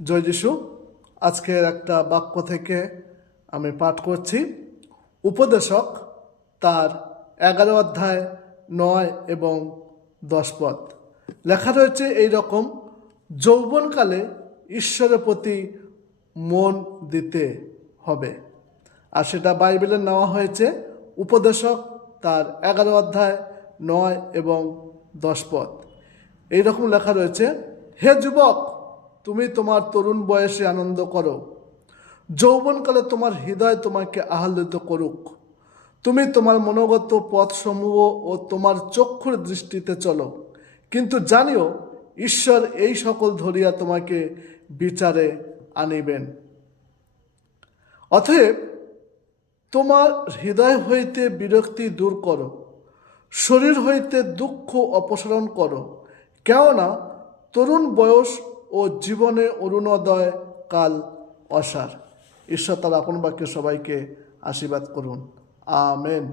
জয় যিশু। আজকের একটা বাক্য থেকে আমি পাঠ করছি। উপদেশক তার 11 অধ্যায় 9 এবং 10 পদ লেখা রয়েছে এই রকম: যৌবনকালে ঈশ্বরের প্রতি মন দিতে হবে। আর সেটা বাইবেলে নেওয়া হয়েছে উপদেশক তার 11 অধ্যায় 9 এবং 10 পদ। এইরকম লেখা রয়েছে, হে যুবক, তুমি তোমার তরুণ বয়সে আনন্দ করো, যৌবনকালে তোমার হৃদয় তোমাকে আহ্লাদিত করুক। তুমি তোমার মনোগত পথসমূহ ও তোমার চক্ষুর দৃষ্টিতে চলো, কিন্তু জানিও ঈশ্বর এই সকল ধরিয়া তোমাকে বিচারে আনিবেন। অতএব তোমার হৃদয় হইতে বিরক্তি দূর করো, শরীর হইতে দুঃখ অপসারণ করো, কেননা তরুণ বয়স ও জীবনে অরুণোদয় কাল অসার। ঈশ্বর তার আপন বাক্যে সবাইকে আশীর্বাদ করুন। আমেন।